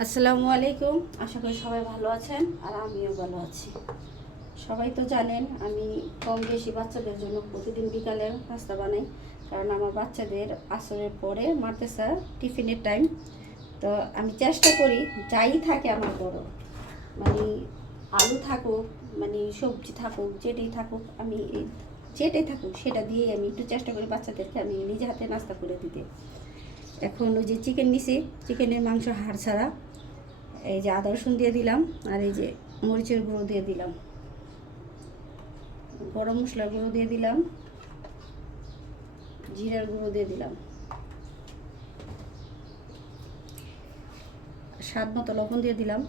আসসালামু আলাইকুম। আশা করি সবাই ভালো আছেন আর আমিও ভালো আছি। সবাই তো জানেন আমি কম বেশি বাচ্চাদের জন্য প্রতিদিন বিকালে নাস্তা বানাই, কারণ আমার বাচ্চাদের আসরের পরে মাদ্রাসা টিফিনের টাইম। তো আমি চেষ্টা করি যাই থাকে আমার বড়, মানে আলু থাকুক, মানে সবজি থাকুক, যেটাই থাকুক, আমি যেটাই থাকুক সেটা দিয়েই আমি একটু চেষ্টা করি বাচ্চাদেরকে আমি নিজে হাতে নাস্তা করে দিতে। এখন ওই যে চিকেন নিছি, চিকেনের মাংস হাড় ছাড়া, এই যে আদা রসুন দিয়ে দিলাম, আর এই যে মরিচের গুঁড়ো দিয়ে দিলাম, গরম মশলার গুঁড়ো দিয়ে দিলাম, জিরার গুঁড়ো দিয়ে দিলাম, স্বাদ মতো লবণ দিয়ে দিলাম,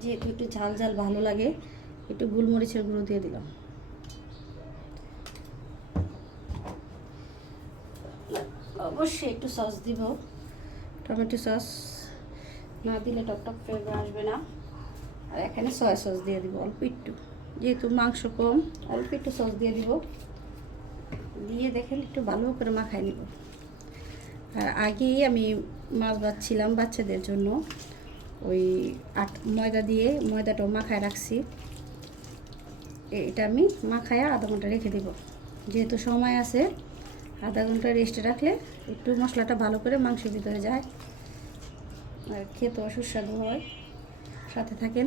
যেহেতু একটু ঝাল ঝাল ভালো লাগে একটু গোলমরিচের গুঁড়ো দিয়ে দিলাম। অবশ্যই একটু সস দিব, টমেটো সস না দিলে টকটক ফ্লেভার আসবে না। আর এখানে সয়া সস দিয়ে দিব অল্প একটু, যেহেতু মাংস কম অল্প একটু সস দিয়ে দিব। দিয়ে দেখেন একটু ভালো করে মাখায় নিব। আর আগেই আমি মাছ ভাজছিলাম বাচ্চাদের জন্য, ওই ময়দা দিয়ে ময়দাটাও মাখায় রাখছি। এটা আমি মাখায় আধা ঘন্টা রেখে দেব, যেহেতু সময় আছে। আধা ঘন্টা রেস্টে রাখলে একটু মশলাটা ভালো করে মাংসের ভিতরে যায় আর খেতেও সুস্বাদু হয়। সাথে থাকেন।